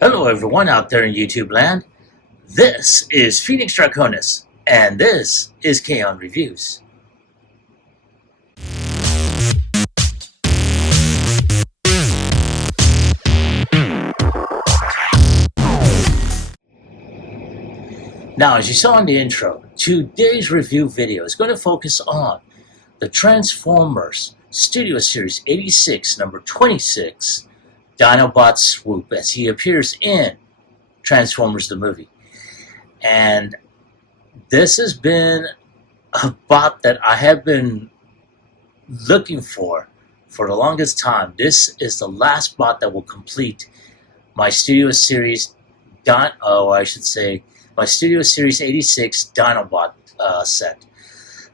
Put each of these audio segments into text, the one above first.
Hello everyone out there in YouTube land. This is Phoenix Draconis, and this is Kaon Reviews. Now, as you saw in the intro, today's review video is going to focus on the Transformers Studio Series 86, number 26, Dinobot Swoop, as he appears in Transformers the movie. And this has been a bot that I have been looking for the longest time. This is the last bot that will complete my Studio Series my Studio Series 86 Dinobot set.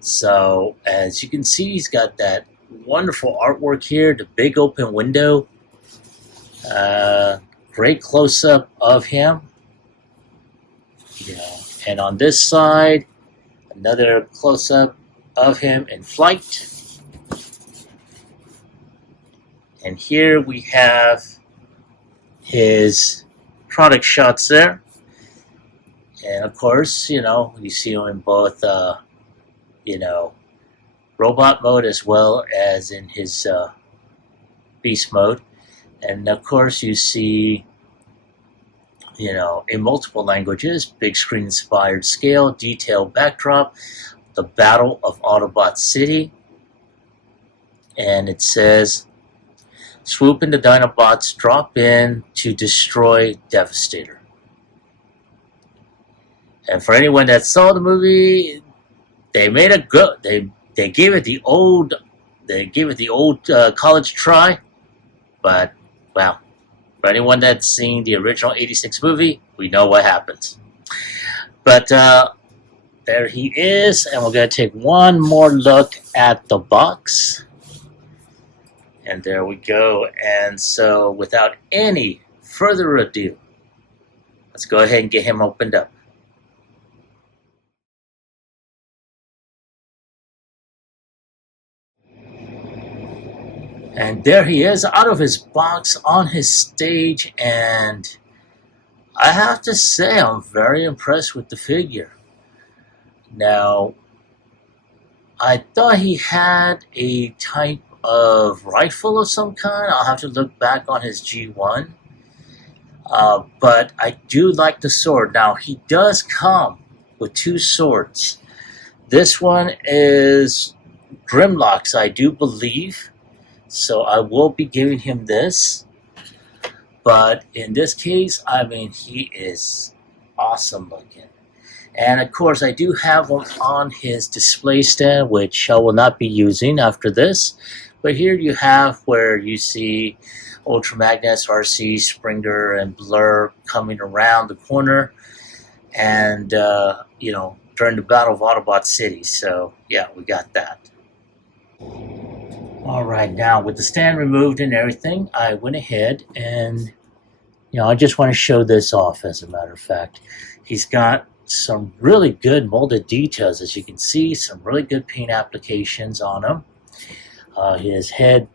So as you can see, he's got that wonderful artwork here, the big open window, great close-up of him. And on this side, another close-up of him in flight. And here we have his product shots there. And of course, you see him in both, robot mode as well as in his beast mode. And of course, you see, in multiple languages, big screen inspired scale, detailed backdrop, the Battle of Autobot City. And it says, swoop into Dinobots, drop in to destroy Devastator. And for anyone that saw the movie, they made a good. They gave it the old. College try, but well, for anyone that's seen the original '86 movie, we know what happens. But there he is, and we're gonna take one more look at the box. And there we go. And so, without any further ado, let's go ahead and get him opened up. And there he is out of his box on his stage, and I have to say I'm very impressed with the figure. Now, I thought he had a type of rifle of some kind. I'll have to look back on his G1. But I do like the sword. Now, he does come with two swords. This one is Grimlock's, I do believe. So I will be giving him this. But in this case, I mean, he is awesome looking. And of course, I do have him on his display stand, which I will not be using after this. But here you have where you see Ultra Magnus, RC, Springer, and Blur coming around the corner. And, during the Battle of Autobot City. So, yeah, we got that. Alright, now with the stand removed and everything, I went ahead and, I just want to show this off, as a matter of fact. He's got some really good molded details, as you can see, some really good paint applications on him. His head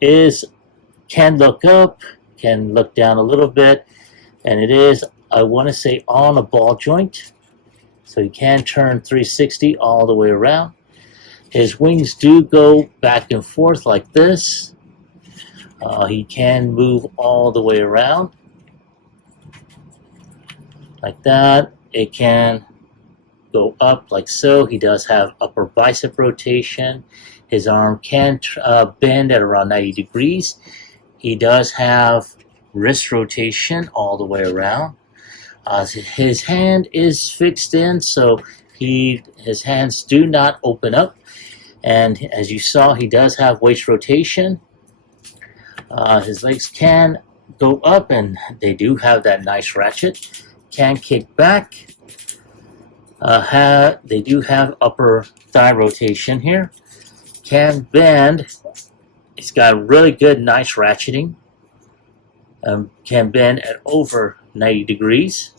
can look up, can look down a little bit, and it is, I want to say, on a ball joint. So he can turn 360 all the way around. His wings do go back and forth like this. He can move all the way around like that. It can go up like so. He does have upper bicep rotation. His arm can bend at around 90 degrees. He does have wrist rotation all the way around. His hand is fixed in, so his hands do not open up. And as you saw, he does have waist rotation. His legs can go up, and they do have that nice ratchet. Can kick back. They do have upper thigh rotation here. Can bend. He's got really good, nice ratcheting. Can bend at over 90 degrees.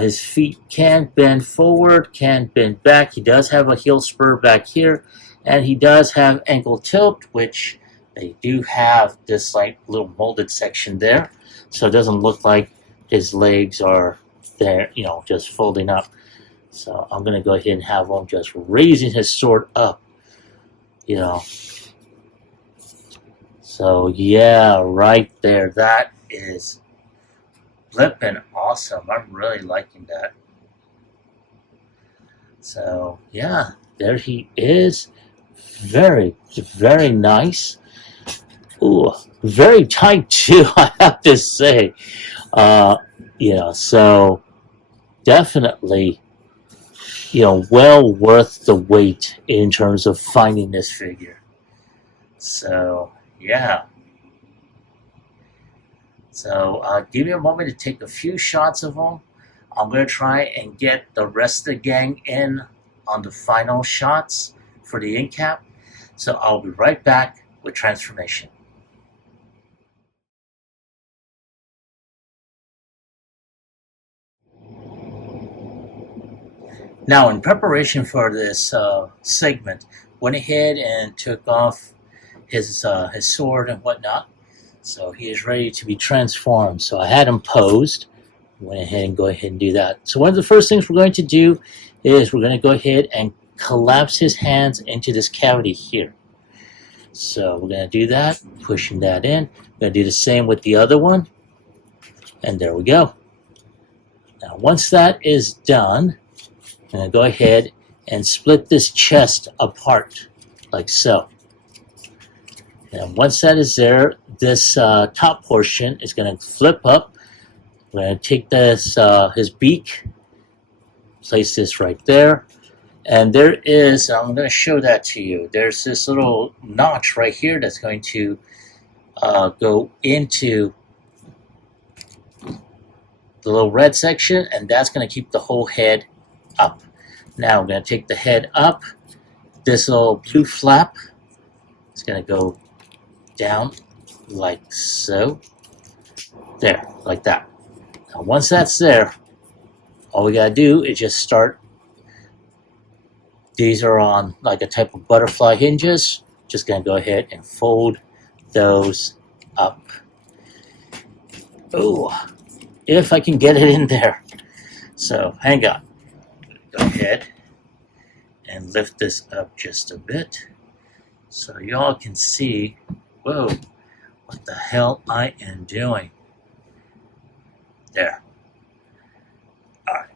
His feet can bend forward, can bend back. He does have a heel spur back here, and he does have ankle tilt, which They do have this like little molded section there, so it doesn't look like his legs are there, you know, just folding up. So I'm gonna go ahead and have him just raising his sword up, you know. So yeah, right there, that is flipping awesome. I'm really liking that. So yeah, there he is. Very, very nice. Ooh, very tight too, I have to say. Uh, you know, so definitely, you know, well worth the wait in terms of finding this figure. So yeah. So give me a moment to take a few shots of them. I'm going to try and get the rest of the gang in on the final shots for the end cap. So I'll be right back with transformation. Now, in preparation for this segment, went ahead and took off his sword and whatnot. So he is ready to be transformed. So I had him posed. Went ahead and go ahead and do that. So one of the first things we're going to do is we're going to go ahead and collapse his hands into this cavity here. So we're going to do that, pushing that in. We're going to do the same with the other one. And there we go. Now once that is done, I'm going to go ahead and split this chest apart like so. And once that is there, this top portion is going to flip up. We're going to take this his beak, place this right there, and there is, I'm going to show that to you, there's this little notch right here that's going to go into the little red section, and that's going to keep the whole head up. Now I'm going to take the head up. This little blue flap is going to go down like so. There, like that. Now once that's there, all we got to do is just start. These are on like a type of butterfly hinges. Just going to go ahead and fold those up. Oh, if I can get it in there. So hang on. Go ahead and lift this up just a bit so y'all can see, whoa, what the hell I am doing. There. Alright.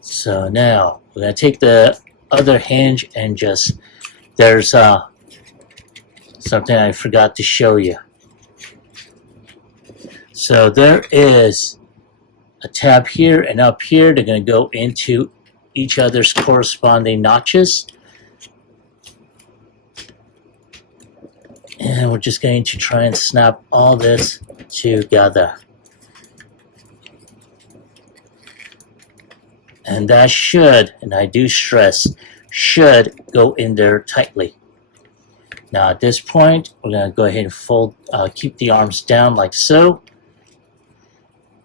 So now we're going to take the other hinge and just, there's something I forgot to show you. So there is a tab here and up here. They're going to go into each other's corresponding notches. And we're just going to try and snap all this together. And that should, and I do stress, should go in there tightly. Now at this point, we're going to go ahead and fold, keep the arms down like so.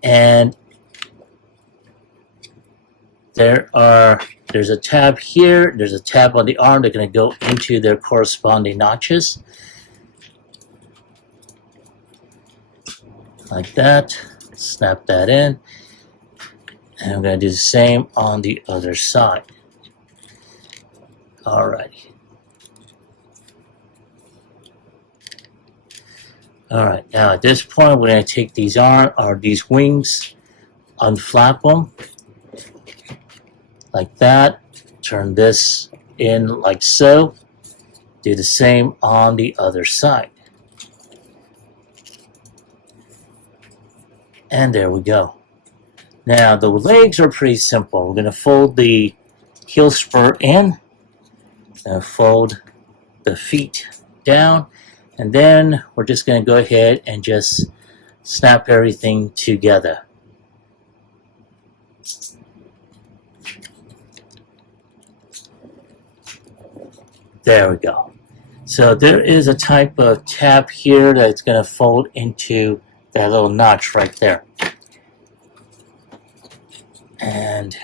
And there's a tab here, there's a tab on the arm. They're going to go into their corresponding notches. Like that. Snap that in. And I'm going to do the same on the other side. Alrighty. Alright, now at this point we're going to take these these wings, unflap them like that, turn this in like so, do the same on the other side. And there we go. Now the legs are pretty simple. We're going to fold the heel spur in, and fold the feet down, and then we're just going to go ahead and just snap everything together. There we go. So there is a type of tab here that's going to fold into that little notch right there. And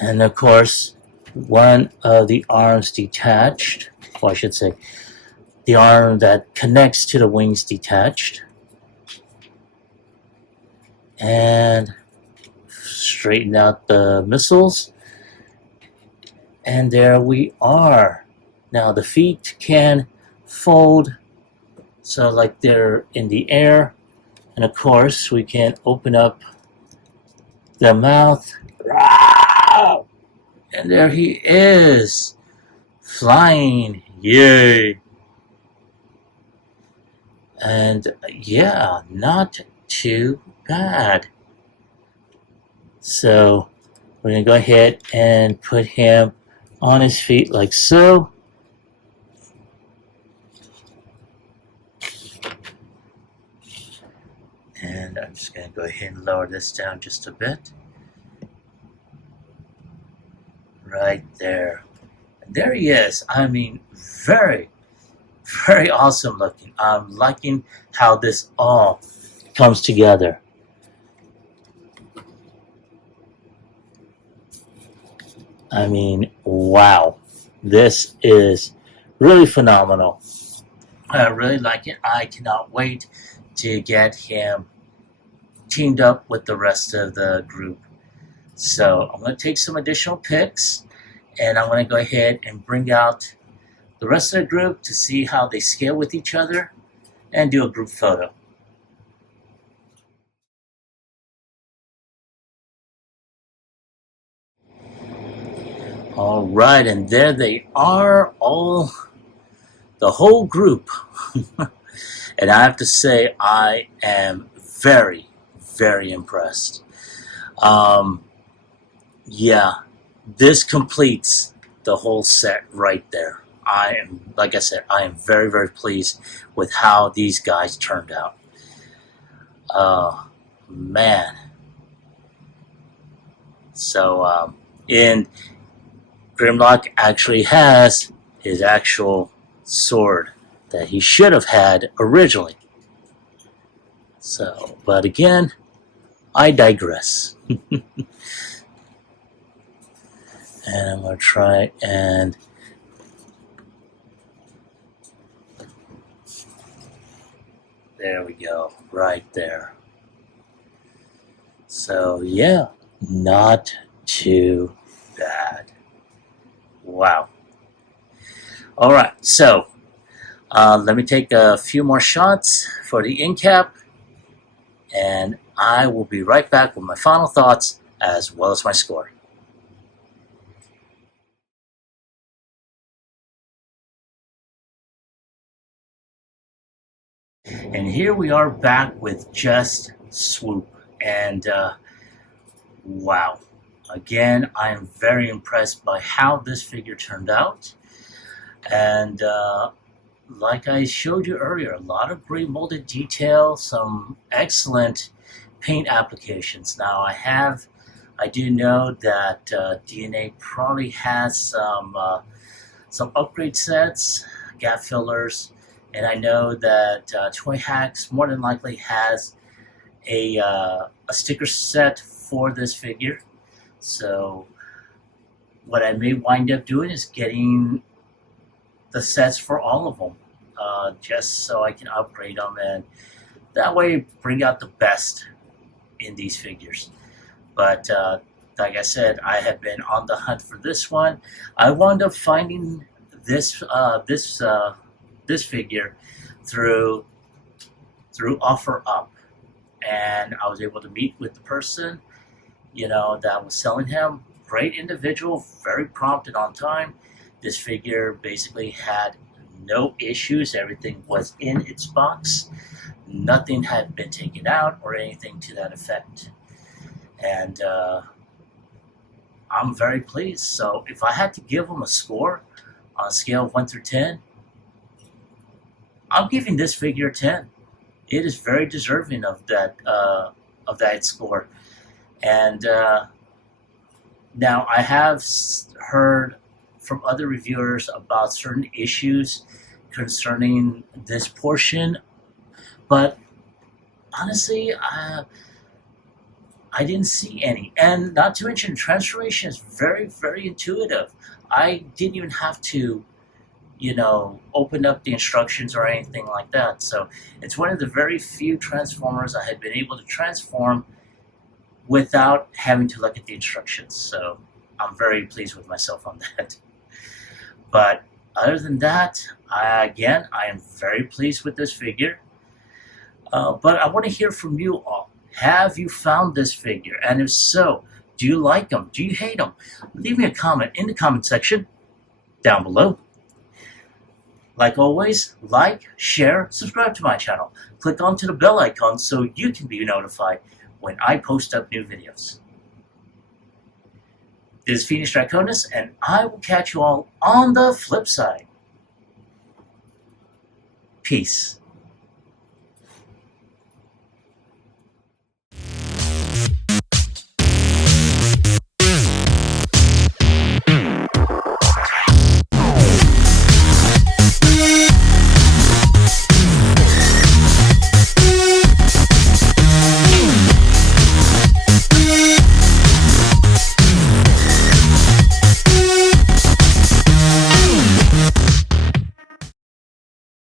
And of course, one of the arms detached, or I should say, the arm that connects to the wings detached. And straighten out the missiles. And there we are. Now the feet can fold so like they're in the air. And of course, we can open up the mouth. And there he is, flying. Yay. And yeah, not too bad. So we're going to go ahead and put him on his feet like so. And I'm just going to go ahead and lower this down just a bit. Right there. And there he is. I mean, very, very awesome looking. I'm liking how this all comes together. I mean, wow. This is really phenomenal. I really like it. I cannot wait to get him teamed up with the rest of the group. So I'm going to take some additional pics, and I'm going to go ahead and bring out the rest of the group to see how they scale with each other and do a group photo. All right, and there they are, the whole group. And I have to say, I am very, very impressed. Yeah, this completes the whole set right there. I am, like I said, I am very, very pleased with how these guys turned out. Man. So, and Grimlock actually has his actual sword that he should have had originally. So, but again, I digress. And I'm going to try and there we go, right there. So yeah, not too bad. Wow. All right, so let me take a few more shots for the end cap, and I will be right back with my final thoughts as well as my score. And here we are back with just Swoop. And wow. Again, I am very impressed by how this figure turned out. And like I showed you earlier, a lot of great molded detail, some excellent paint applications. Now I do know that DNA probably has some upgrade sets, gap fillers, and I know that Toy Hacks more than likely has a sticker set for this figure. So what I may wind up doing is getting the sets for all of them, just so I can upgrade them and that way bring out the best in these figures. But like I said, I have been on the hunt for this one. I wound up finding this this figure through OfferUp, and I was able to meet with the person, that was selling him. Great individual, very prompt and on time. This figure basically had no issues. Everything was in its box. Nothing had been taken out or anything to that effect. And I'm very pleased. So if I had to give him a score on a scale of 1 through 10, I'm giving this figure a 10. It is very deserving of that score. And now I have heard from other reviewers about certain issues concerning this portion, but honestly, I I didn't see any. And not to mention, transformation is very, very intuitive. I didn't even have to, open up the instructions or anything like that. So it's one of the very few transformers I had been able to transform without having to look at the instructions. So I'm very pleased with myself on that. But other than that, I am very pleased with this figure. But I want to hear from you all. Have you found this figure? And if so, do you like them? Do you hate them? Leave me a comment in the comment section down below. Like always, like, share, subscribe to my channel. Click onto the bell icon so you can be notified when I post up new videos. This is Phoenix Draconis, and I will catch you all on the flip side. Peace.